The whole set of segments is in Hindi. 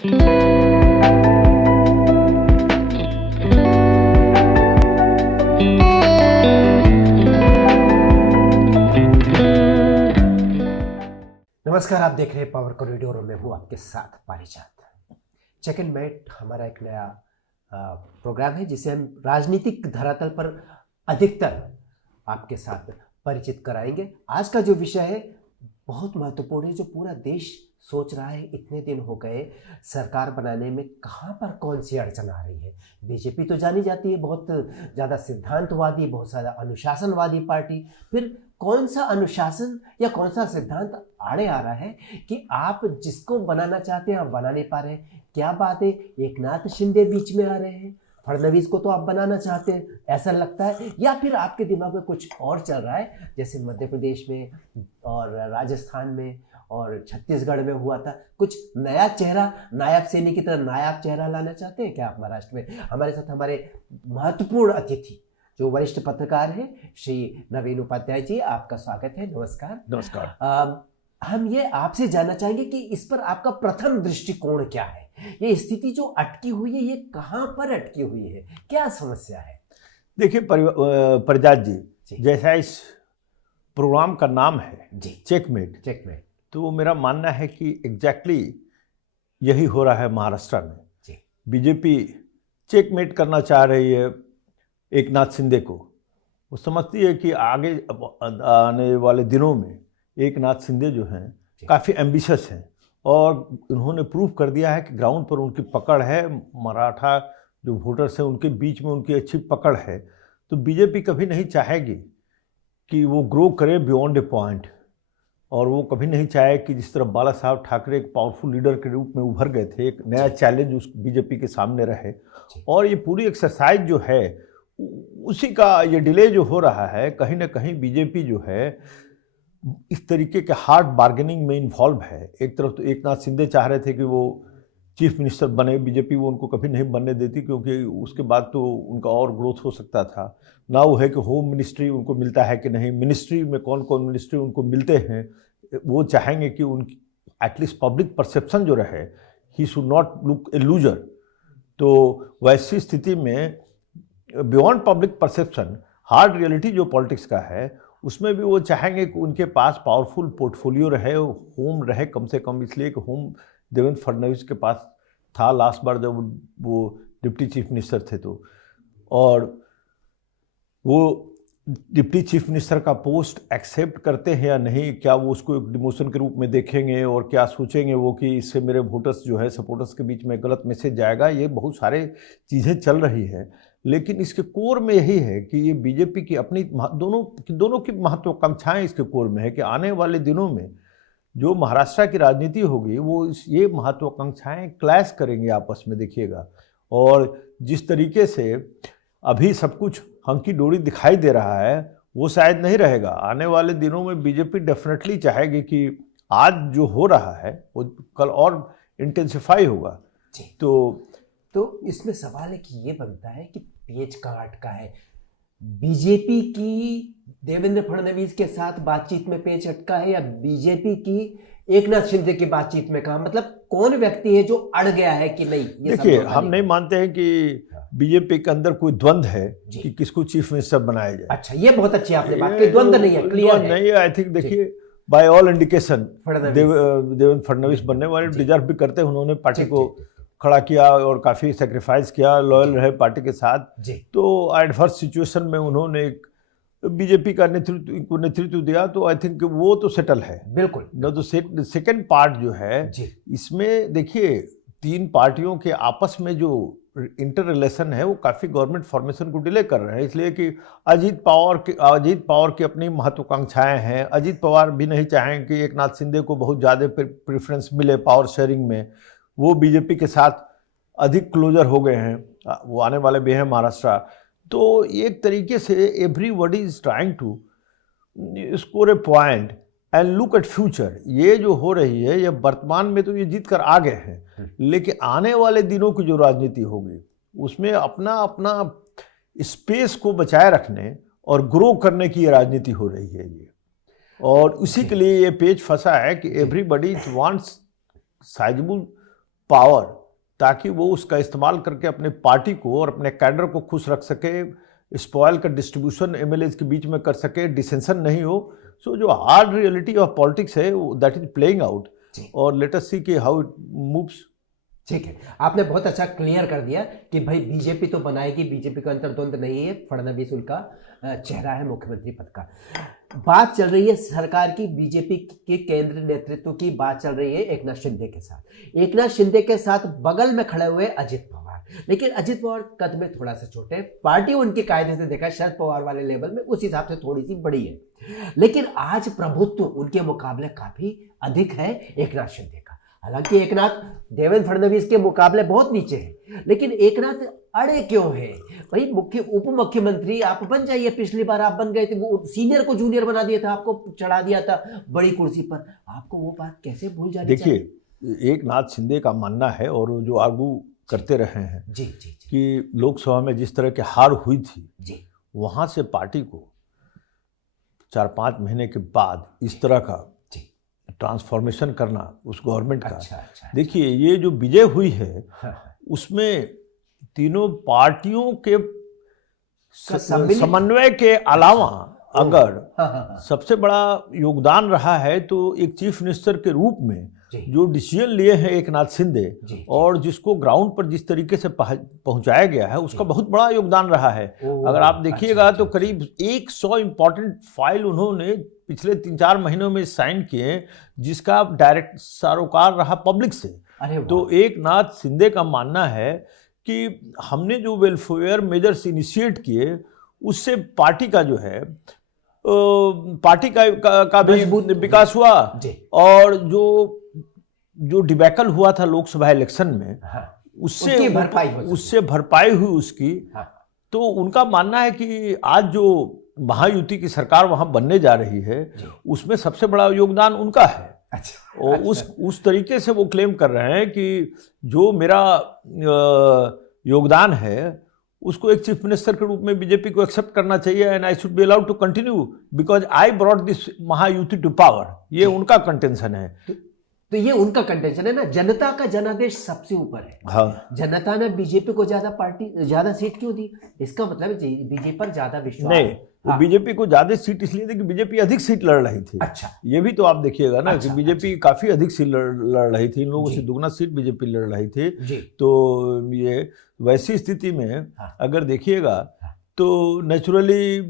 नमस्कार, आप देख रहे हैं पावर कॉरिडोर और मैं हूँ आपके साथ पारिजात। चेक एंड मेट हमारा एक नया प्रोग्राम है जिसे हम राजनीतिक धरातल पर अधिकतर आपके साथ परिचित कराएंगे। आज का जो विषय है बहुत महत्वपूर्ण है, जो पूरा देश सोच रहा है। इतने दिन हो गए सरकार बनाने में, कहाँ पर कौन सी अड़चन आ रही है। बीजेपी तो जानी जाती है बहुत ज़्यादा सिद्धांतवादी, बहुत ज़्यादा अनुशासनवादी पार्टी। फिर कौन सा अनुशासन या कौन सा सिद्धांत आड़े आ रहा है कि आप जिसको बनाना चाहते हैं आप बना नहीं पा रहे हैं। क्या बात है, एकनाथ शिंदे बीच में आ रहे हैं, फडणवीस को तो आप बनाना चाहते हैं ऐसा लगता है, या फिर आपके दिमाग में कुछ और चल रहा है, जैसे मध्य प्रदेश में और राजस्थान में और छत्तीसगढ़ में हुआ था। कुछ नया चेहरा, नायब सैनी की तरह नायाब चेहरा लाना चाहते हैं क्या आप महाराष्ट्र में। हमारे साथ हमारे महत्वपूर्ण अतिथि जो वरिष्ठ पत्रकार हैं श्री नवीन उपाध्याय जी, आपका स्वागत है। नमस्कार। नमस्कार। हम ये आपसे जानना चाहेंगे कि इस पर आपका प्रथम दृष्टिकोण क्या है। ये स्थिति जो अटकी हुई है, ये कहाँ पर अटकी हुई है, क्या समस्या है। देखिए परिजात जी, जैसा इस प्रोग्राम का नाम है जी, चेकमेट, तो मेरा मानना है कि एग्जैक्टली यही हो रहा है महाराष्ट्र में जी। बीजेपी चेकमेट करना चाह रही है एकनाथ शिंदे को। वो समझती है कि आगे आने वाले दिनों में एकनाथ शिंदे जो हैं काफ़ी एम्बिशियस हैं और उन्होंने प्रूव कर दिया है कि ग्राउंड पर उनकी पकड़ है। मराठा जो वोटर्स हैं उनके बीच में उनकी अच्छी पकड़ है। तो बीजेपी कभी नहीं चाहेगी कि वो ग्रो करे बियॉन्ड ए पॉइंट, और वो कभी नहीं चाहे कि जिस तरह बाला साहब ठाकरे एक पावरफुल लीडर के रूप में उभर गए थे, एक नया चैलेंज उस बीजेपी के सामने रहे। और ये पूरी एक्सरसाइज जो है उसी का ये डिले जो हो रहा है, कहीं ना कहीं बीजेपी जो है इस तरीके के हार्ड बार्गेनिंग में इन्वॉल्व है। एक तरफ तो एकनाथ शिंदे चाह रहे थे कि वो चीफ मिनिस्टर बने, बीजेपी वो उनको कभी नहीं बनने देती क्योंकि उसके बाद तो उनका और ग्रोथ हो सकता था। ना वो है कि होम मिनिस्ट्री उनको मिलता है कि नहीं, मिनिस्ट्री में कौन कौन मिनिस्ट्री उनको मिलते हैं, वो चाहेंगे कि उनकी एटलीस्ट पब्लिक परसेप्शन जो रहे, he should not look A loser. तो वैसी स्थिति में beyond public perception, hard reality जो पॉलिटिक्स का है, उसमें भी वो चाहेंगे कि उनके पास पावरफुल पोर्टफोलियो रहे, होम रहे कम से कम। इसलिए कि होम देवेंद्र फडणवीस के पास था लास्ट बार जब वो डिप्टी चीफ मिनिस्टर थे तो, और वो डिप्टी चीफ मिनिस्टर का पोस्ट एक्सेप्ट करते हैं या नहीं, क्या वो उसको एक डिमोशन के रूप में देखेंगे और क्या सोचेंगे वो कि इससे मेरे वोटर्स जो है सपोर्टर्स के बीच में गलत मैसेज जाएगा। ये बहुत सारे चीज़ें चल रही है, लेकिन इसके कोर में यही है कि ये बीजेपी की अपनी दोनों की महत्वाकांक्षाएं इसके कोर में है कि आने वाले दिनों में जो महाराष्ट्र की राजनीति होगी वो ये महत्वाकांक्षाएं क्लैश करेंगी आपस में, देखिएगा। और जिस तरीके से अभी सब कुछ हंकी डोरी दिखाई दे रहा है वो शायद नहीं रहेगा। आने वाले दिनों में बीजेपी डेफिनेटली चाहेगी कि आज जो हो रहा है वो कल और इंटेंसिफाई होगा। तो इसमें सवाल है कि ये बनता है कि पेच कहाँ अटका है। बीजेपी की देवेंद्र फडणवीस के साथ बातचीत में पेच अटका है या बीजेपी की एकनाथ शिंदे की बातचीत में, कहा मतलब कौन व्यक्ति है जो अड़ गया है कि नहीं। देखिए, हम नहीं मानते हैं कि बीजेपी के अंदर कोई द्वंद्व है कि किसको चीफ मिनिस्टर बनाया जाए। अच्छा, ये बहुत अच्छी आपने बात की, द्वंद्व नहीं है, क्लियर है। नहीं, आई थिंक देखिए by all indication Devendra Fadnavis बनने वाले डिजर्व भी करते हैं। उन्होंने पार्टी को खड़ा किया और काफ़ी सेक्रीफाइस किया, लॉयल रहे पार्टी के साथ। तो एडवर्स सिचुएशन में उन्होंने एक बीजेपी का नेतृत्व दिया, तो आई थिंक वो तो सेटल है बिल्कुल। न तो सेकेंड पार्ट जो है इसमें देखिए, तीन पार्टियों के आपस में जो इंटर रिलेशन है वो काफ़ी गवर्नमेंट फॉर्मेशन को डिले कर रहे हैं, इसलिए कि अजीत पवार की अपनी महत्वाकांक्षाएं हैं। अजीत पवार भी नहीं चाहें कि एकनाथ शिंदे को बहुत ज़्यादा प्रेफरेंस मिले पावर शेयरिंग में। वो बीजेपी के साथ अधिक क्लोजर हो गए हैं, वो आने वाले भी हैं महाराष्ट्र। तो एक तरीके से everybody is trying to score a point and look at future. ये जो हो रही है ये वर्तमान में तो ये जीत कर आ गए हैं, लेकिन आने वाले दिनों की जो राजनीति होगी उसमें अपना अपना स्पेस को बचाए रखने और ग्रो करने की ये राजनीति हो रही है ये। और उसी के लिए ये पेज फंसा है कि एवरीबडी वांट्स साइजेबल पावर, ताकि वो उसका इस्तेमाल करके अपने पार्टी को और अपने कैडर को खुश रख सके, स्पॉयल का डिस्ट्रीब्यूशन एमएलएज के बीच में कर सके, डिसेंशन नहीं हो। सो जो हार्ड रियलिटी ऑफ पॉलिटिक्स है दैट इज प्लेइंग आउट, और लेट अस सी कि हाउ इट मूव्स। ठीक है, आपने बहुत अच्छा क्लियर कर दिया कि भाई बीजेपी तो बनाएगी, बीजेपी का अंतर्द्वंद नहीं है, फडणवीस उनका चेहरा है मुख्यमंत्री पद का। बात चल रही है सरकार की, बीजेपी के केंद्र नेतृत्व की बात चल रही है एकनाथ शिंदे के साथ। एकनाथ शिंदे के साथ बगल में खड़े हुए अजित पवार, लेकिन अजित पवार कद में थोड़ा सा छोटे, पार्टी उनकी कायदे से देखा शरद पवार वाले लेवल में उस हिसाब से थोड़ी सी बड़ी है, लेकिन आज प्रभुत्व उनके मुकाबले काफी अधिक है एकनाथ शिंदे का। हालांकि एकनाथ देवेंद्र फडणवीस के मुकाबले बहुत नीचे है, लेकिन एकनाथ अड़े क्यों है? भाई उप मुख्यमंत्री आप बन जाइए, पिछली बार आप बन गए थे, वो सीनियर को जूनियर बना दिया था, आपको चढ़ा दिया था बड़ी कुर्सी पर, आपको वो बात कैसे भूल जानी चाहिए? देखिए, एकनाथ शिंदे का मानना है, और जो आर्गू करते रहे हैं जी, जी, जी, कि लोकसभा में जिस तरह की हार हुई थी जी, वहां से पार्टी को 4-5 महीने के बाद इस तरह का ट्रांसफॉर्मेशन करना उस गवर्नमेंट का। अच्छा। देखिए, ये जो विजय हुई है हाँ, उसमें तीनों पार्टियों के सम्मिलित समन्वय के अलावा अगर हाँ, सबसे बड़ा योगदान रहा है तो एक चीफ मिनिस्टर के रूप में जो डिसीजन लिए हैं एकनाथ शिंदे, और जिसको ग्राउंड पर जिस तरीके से पहुंचाया गया है उसका बहुत बड़ा योगदान रहा है। अगर आप देखिएगा तो करीब 100 इंपॉर्टेंट फाइल उन्होंने पिछले 3-4 महीनों में साइन किए, जिसका डायरेक्ट सरोकार रहा पब्लिक से। तो एकनाथ शिंदे का मानना है कि हमने जो वेलफेयर मेजर्स इनिशिएट किए उससे पार्टी का जो है पार्टी का भी विकास हुआ, और जो डिबैकल हुआ था लोकसभा इलेक्शन में उससे भरपाई हुई उसकी। तो उनका मानना है कि आज जो महायुति की सरकार वहां बनने जा रही है उसमें सबसे बड़ा योगदान उनका है। और उस तरीके से वो क्लेम कर रहे हैं कि जो मेरा योगदान है उसको एक चीफ मिनिस्टर के रूप में बीजेपी को एक्सेप्ट करना चाहिए, and I should be allowed to continue because I brought this Mahayuti to power. ये उनका कंटेंशन है। तो ये उनका कंटेंशन है ना, जनता का जनादेश सबसे ऊपर है। हाँ, जनता ने बीजेपी को ज्यादा सीट क्यों दी? इसका मतलब बीजेपी पर ज्यादा विश्वास नहीं। हाँ। बीजेपी को ज्यादा सीट इसलिए थी कि बीजेपी अधिक सीट लड़ रही थी। अच्छा, ये भी तो आप देखिएगा ना कि बीजेपी काफी अधिक सीट लड़ रही थी, इन लोगों से दुगना सीट बीजेपी लड़ रही थी। तो ये वैसी स्थिति में अगर देखिएगा तो नेचुरली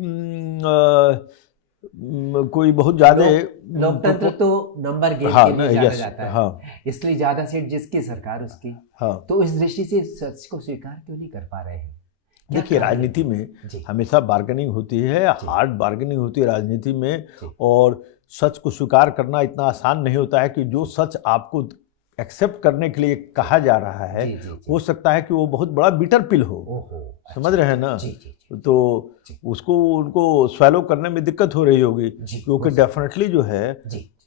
कोई बहुत ज्यादा लोकतंत्र तो नंबर गेम के लिए जाना जाता है, इसलिए ज्यादा सीट जिसकी सरकार उसकी। तो इस दृष्टि से सच को स्वीकार क्यों नहीं कर पा रहे हैं? देखिए, राजनीति में हमेशा बार्गेनिंग होती है, हार्ड बार्गेनिंग होती है राजनीति में, और सच को स्वीकार करना इतना आसान नहीं होता है कि जो सच आपको एक्सेप्ट करने के लिए कहा जा रहा है हो सकता है कि वो बहुत बड़ा बिटर पिल हो। समझ रहे हैं ना? तो उसको उनको स्वैलो करने में दिक्कत हो रही होगी, क्योंकि डेफिनेटली जो है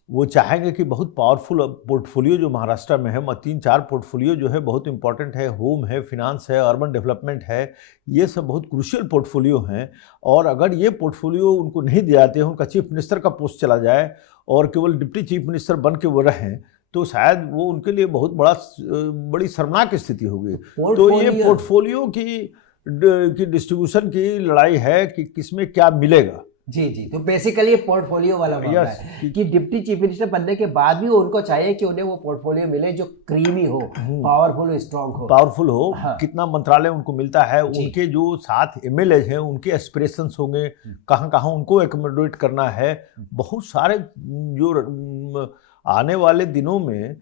वो चाहेंगे कि बहुत पावरफुल पोर्टफोलियो जो महाराष्ट्र में है, 3-4 पोर्टफोलियो जो है बहुत इंपॉर्टेंट है, होम है, फिनांस है, अर्बन डेवलपमेंट है, ये सब बहुत क्रूशियल पोर्टफोलियो हैं। और अगर ये पोर्टफोलियो उनको नहीं दिए जाते हैं, उनका चीफ मिनिस्टर का पोस्ट चला जाए और केवल डिप्टी चीफ मिनिस्टर बन के वो रहें, तो शायद वो उनके लिए बहुत बड़ी शर्मनाक स्थिति होगी। तो ये पोर्टफोलियो की डिस्ट्रीब्यूशन की लड़ाई है कि किसमें क्या मिलेगा। जी, तो बेसिकली पोर्टफोलियो वाला मामला है कि डिप्टी चीफ मिनिस्टर बनने के बाद भी उनको चाहिए कि उन्हें वो पोर्टफोलियो मिले जो क्रीमी हो, पावरफुल हो। हाँ। कितना मंत्रालय उनको मिलता है, उनके जो 7 एमएलए हैं उनके एस्पिरेशंस होंगे, कहाँ उनको एकोमोडेट करना है। बहुत सारे जो आने वाले दिनों में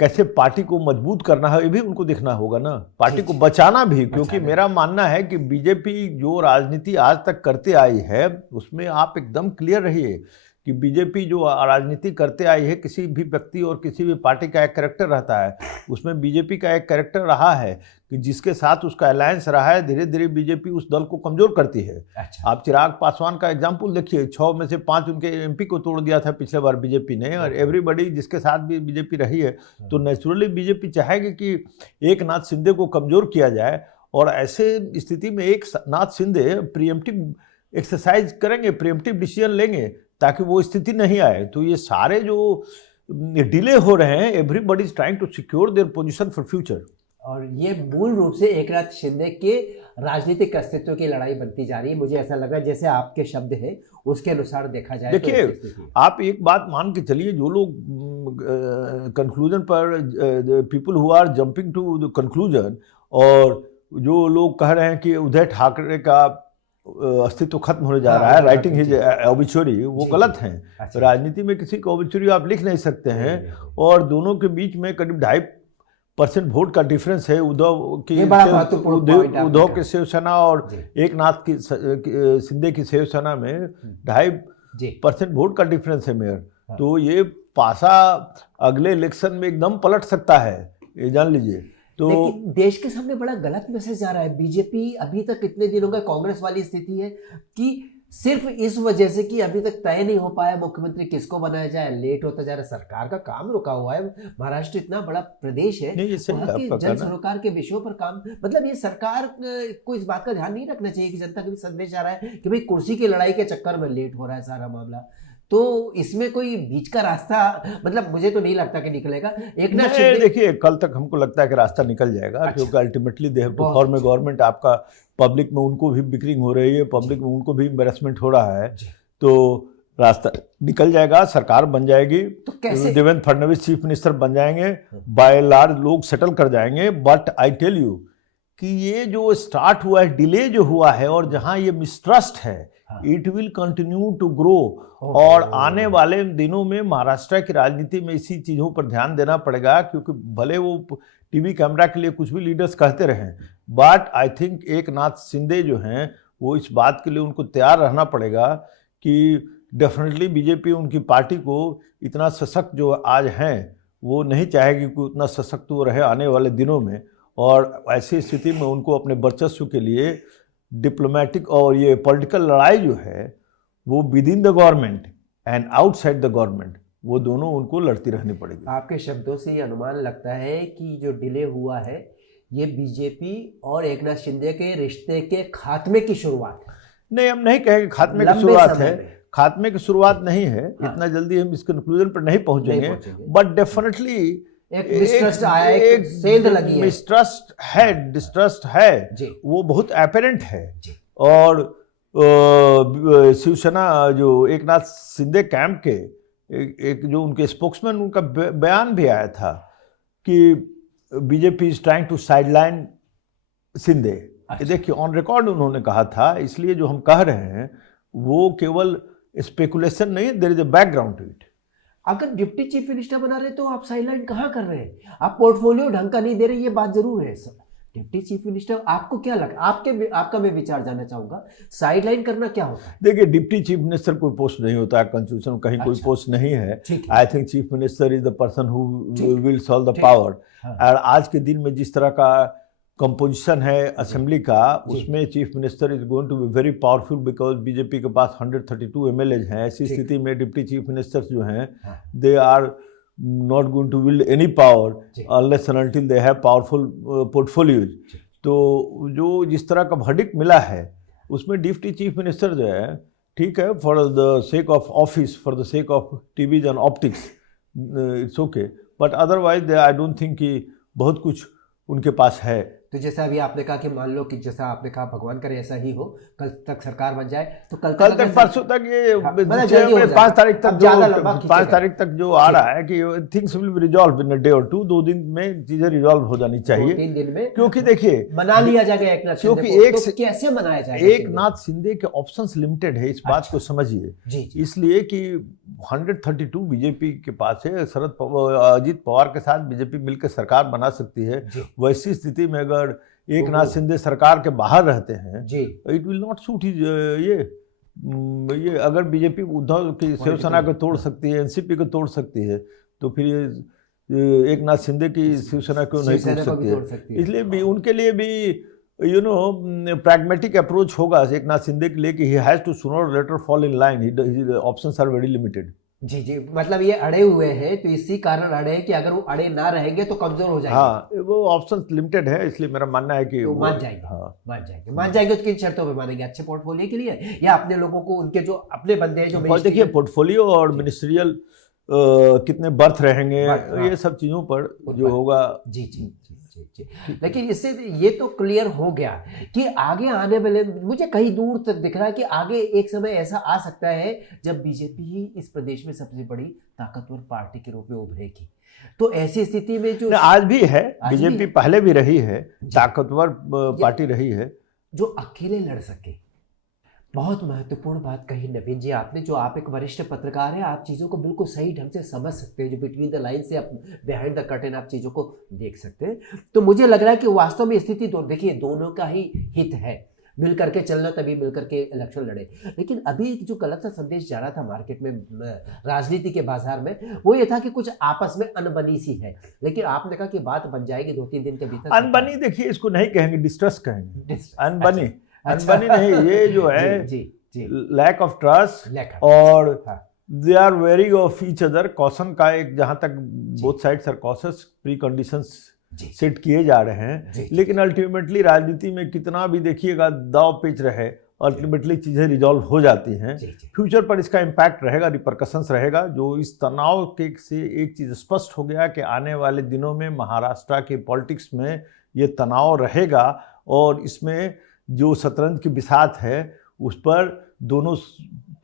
कैसे पार्टी को मजबूत करना है ये भी उनको देखना होगा ना, पार्टी को बचाना भी। क्योंकि मेरा मानना है कि बीजेपी जो राजनीति आज तक करते आई है उसमें आप एकदम क्लियर रहिए कि बीजेपी जो राजनीति करते आई है, किसी भी व्यक्ति और किसी भी पार्टी का एक कैरेक्टर रहता है, उसमें बीजेपी का एक कैरेक्टर रहा है कि जिसके साथ उसका अलायंस रहा है, धीरे धीरे बीजेपी उस दल को कमजोर करती है। अच्छा। आप चिराग पासवान का एग्जाम्पल देखिए, 6 में से 5 उनके एमपी को तोड़ दिया था पिछले बार बीजेपी ने, और एवरीबडी जिसके साथ भी बीजेपी रही है। तो नेचुरली बीजेपी चाहेगी कि एकनाथ शिंदे को कमजोर किया जाए, और ऐसे स्थिति में एकनाथ शिंदे प्रीएम्प्टिव एक्सरसाइज करेंगे, प्रीएम्प्टिव डिसीजन लेंगे ताकि वो स्थिति नहीं आए। तो ये सारे जो डिले हो रहे हैं, everybody is trying to secure their position for future. और ये मूल रूप से एकनाथ शिंदे के राजनीतिक अस्तित्व की लड़ाई बनती जा रही है। मुझे ऐसा लगा जैसे आपके शब्द हैं उसके अनुसार देखा जाए। देखिए आप एक बात मान के चलिए, जो लोग कंक्लूजन पर, people who are jumping to the conclusion, और जो लोग कह रहे हैं कि उदय ठाकरे का अस्तित्व खत्म होने जा रहा है, राइटिंग हिज ऑबिचुरी, वो गलत हैं। अच्छा। राजनीति में किसी का ऑबिचुरी आप लिख नहीं सकते हैं, और दोनों के बीच में करीब 2.5% वोट का डिफरेंस है। उद्धव की शिवसेना और एकनाथ की शिंदे की शिवसेना में 2.5% वोट का डिफरेंस है मेयर। तो ये पासा अगले इलेक्शन में एकदम पलट सकता है, ये जान लीजिए। तो लेकिन देश के सामने बड़ा गलत मैसेज जा रहा है। बीजेपी अभी तक कितने दिनों का कांग्रेस वाली स्थिति है कि सिर्फ इस वजह से कि अभी तक तय नहीं हो पाया मुख्यमंत्री किसको बनाया जाए, लेट होता जा रहा है, सरकार का काम रुका हुआ है। महाराष्ट्र इतना बड़ा प्रदेश है, वहाँ के जन सरोकार के विषयों पर काम, मतलब ये सरकार को इस बात का ध्यान नहीं रखना चाहिए कि जनता का भी संदेश आ रहा है कि भाई कुर्सी की लड़ाई के चक्कर में लेट हो रहा है सारा मामला। तो इसमें कोई बीच का रास्ता, मतलब मुझे तो नहीं लगता कि निकलेगा। एकनाथ शिंदे, देखिए कल तक हमको लगता है कि रास्ता निकल जाएगा। अच्छा। क्योंकि ultimately they have to form a government. आपका पब्लिक में उनको भी बिक्रिंग हो रही है, पब्लिक में उनको भी एम्बेरसमेंट हो रहा है, तो रास्ता निकल जाएगा, सरकार बन जाएगी। तो कैसे देवेंद्र फडणवीस चीफ मिनिस्टर बन जाएंगे, बाय लार्ज लोग सेटल कर जाएंगे। बट आई टेल यू कि ये जो स्टार्ट हुआ है, डिले जो हुआ है, और जहां ये मिसट्रस्ट है, it will continue to grow. और आने वाले दिनों में महाराष्ट्र की राजनीति में इसी चीज़ों पर ध्यान देना पड़ेगा, क्योंकि भले वो टीवी कैमरा के लिए कुछ भी लीडर्स कहते रहें, but I think Eknath Shinde जो हैं वो इस बात के लिए उनको तैयार रहना पड़ेगा कि डेफिनेटली बीजेपी उनकी पार्टी को इतना सशक्त जो आज हैं वो नहीं चाहेगी कि उतना सशक्त वो रहे आने वाले दिनों में। और ऐसी स्थिति में उनको अपने वर्चस्व के लिए डिप्लोमेटिक और ये पॉलिटिकल लड़ाई जो है वो with in the government and outside the government, वो दोनों उनको लड़ती रहनी पड़ेगी। आपके शब्दों से ये अनुमान लगता है कि जो डिले हुआ है ये बीजेपी और एकनाथ शिंदे के रिश्ते के खात्मे की शुरुआत है। नहीं, हम नहीं कहेंगे खात्मे की शुरुआत है, खात्मे की शुरुआत नहीं है। इतना जल्दी हम इस कंक्लूजन पर नहीं पहुंचेंगे, बट डेफिनेटली एक मिसट्रस्ट आया, एक सेंध लगी है, मिसट्रस्ट है, डिस्ट्रस्ट है, वो बहुत एपेरेंट है। और शिवसेना जो एकनाथ शिंदे कैंप के एक जो उनके स्पोक्समैन, उनका बयान भी आया था कि BJP is trying to sideline Shinde. देखिए ऑन रिकॉर्ड उन्होंने कहा था, इसलिए जो हम कह रहे हैं वो केवल स्पेकुलेशन नहीं है, there is a background to it. अगर डिप्टी चीफ मिनिस्टर बना रहे तो आप साइडलाइन कहाँ कर रहे हैं? आप पोर्टफोलियो ढंग का नहीं दे रहे, ये बात जरूर है सर। डिप्टी चीफ मिनिस्टर आपको क्या लगा, आपका मैं विचार जानना चाहूंगा, साइडलाइन करना क्या होता है? देखिए डिप्टी चीफ मिनिस्टर कोई पोस्ट नहीं होता है, कॉन्स्टिट्यूशन में कहीं कोई पोस्ट नहीं है। I think chief minister is the person who will solve the power. और आज के दिन में जिस तरह का कंपोजिशन है असेंबली का, उसमें chief minister is going to be very powerful, because BJP के पास 132 MLAs हैं। ऐसी स्थिति में डिप्टी चीफ मिनिस्टर्स जो हैं they are not going to wield any power unless and until they have powerful portfolios। तो जो जिस तरह का verdict मिला है उसमें डिप्टी चीफ मिनिस्टर जो है, ठीक है, for the sake of office, for the sake of TVs and optics, it's okay, but otherwise I don't think कि बहुत कुछ उनके पास है। तो जैसा अभी आपने कहा कि मान लो कि जैसा आपने कहा भगवान करे ऐसा ही हो, कल तक सरकार बन जाए, तो कल तक परसों तक ये 5 तारीख तक जो आ रहा है कि things will be resolve in a day और 2 दिन में चीजें रिजॉल्व हो जानी चाहिए, 3 दिन में। क्योंकि देखिए मना लिया जाएगा एकनाथ शिंदे को, तो कैसे मनाया जाएगा? एकनाथ शिंदे के ऑप्शंस लिमिटेड है, इस बात को समझिए। इसलिए कि 132 बीजेपी के पास है, अजीत पवार के साथ बीजेपी मिलकर सरकार बना सकती है। वैसी स्थिति में अगर एकनाथ शिंदे सरकार के बाहर रहते हैं, it will not suit his ये अगर बीजेपी उद्धव की शिवसेना को तोड़ सकती है, एनसीपी को तोड़ सकती है, तो फिर ये एकनाथ शिंदे की शिवसेना क्यों नहीं तोड़ सकती है? इसलिए भी उनके लिए भी pragmatic अप्रोच होगा एकनाथ शिंदे के लिए कि he has to sooner or later fall in line, his options are very limited। जी, मतलब ये अड़े हुए हैं, तो इसी कारण अड़े हैं कि अगर वो अड़े ना रहेंगे तो कमजोर हो जाएंगे। हाँ, वो ऑप्शंस लिमिटेड है, इसलिए मेरा मानना है कि तो मान जाएंगे। मान जाएंगे तो किन शर्तों पे मानेंगे? अच्छे पोर्टफोलियो के लिए या अपने लोगों को, उनके जो अपने बंदे हैं जो देखिए पोर्टफोलियो और मिनिस्ट्रियल कितने बर्थ रहेंगे, हाँ। ये सब चीज़ों पर जो होगा। जी जी जी जी जी। लेकिन इससे ये तो क्लियर हो गया कि आगे आने वाले, मुझे कहीं दूर तक दिख रहा है कि आगे एक समय ऐसा आ सकता है जब बीजेपी ही इस प्रदेश में सबसे बड़ी ताकतवर पार्टी के रूप में उभरेगी। तो ऐसी स्थिति में जो आज भी है, बीजेपी पहले भी रही है, ताकतवर पार्टी रही है, जो अकेले लड़ सके। बहुत महत्वपूर्ण बात कही नवीन जी आपने, जो आप एक वरिष्ठ पत्रकार हैं, आप चीज़ों को बिल्कुल सही ढंग से समझ सकते हैं, जो बिटवीन द लाइन से आप बिहाइंड द कर्टेन आप चीज़ों को देख सकते हैं। तो मुझे लग रहा है कि वास्तव में स्थिति देखिए दोनों का ही हित है, मिल करके चलना, तभी मिल करके इलेक्शन लड़े। लेकिन अभी जो गलत सा संदेश जा रहा था मार्केट में, राजनीति के बाजार में, वो ये था कि कुछ आपस में अनबनी सी है। लेकिन आपने कहा कि बात बन जाएगी 2-3 दिन के भीतर। अनबनी देखिए इसको नहीं कहेंगे, डिस्ट्रस कहेंगे। अनबनी अनबनी नहीं, ये जो है लैक ऑफ ट्रस्ट, और they are very of each other. Caution का एक, जहां तक both sides are cautious, preconditions set किए जा रहे हैं। लेकिन अल्टीमेटली राजनीति में कितना भी देखिएगा दाव पेच रहे, अल्टीमेटली चीज़ें रिजॉल्व हो जाती हैं। फ्यूचर पर इसका इम्पैक्ट रहेगा, रिपरकशंस रहेगा। जो इस तनाव के से एक चीज़ स्पष्ट हो गया कि आने वाले दिनों में महाराष्ट्र के पॉलिटिक्स में ये तनाव रहेगा, और इसमें जो शतरंज की बिसात है उस पर दोनों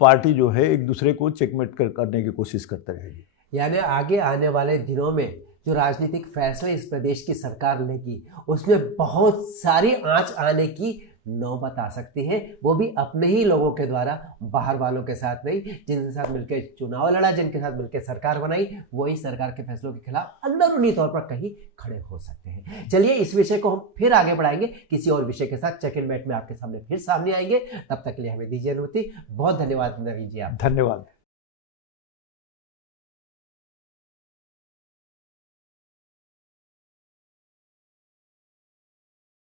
पार्टी जो है एक दूसरे को चेकमेट करने की कोशिश करते रहेगी। यानी आगे आने वाले दिनों में जो राजनीतिक फैसले इस प्रदेश की सरकार लेगी, उसमें बहुत सारी आंच आने की नौबत आ सकती है, वो भी अपने ही लोगों के द्वारा, बाहर वालों के साथ नहीं। जिनके साथ मिलकर चुनाव लड़ा, जिनके साथ मिलकर सरकार बनाई, वही सरकार के फैसलों के खिलाफ अंदरूनी तौर पर कहीं खड़े हो सकते हैं। चलिए इस विषय को हम फिर आगे बढ़ाएंगे, किसी और विषय के साथ चेक इन मेट में आपके सामने फिर सामने आएंगे। तब तक के लिए हमें दीजिए अनुमति। बहुत धन्यवाद नवीन जी, आप। धन्यवाद।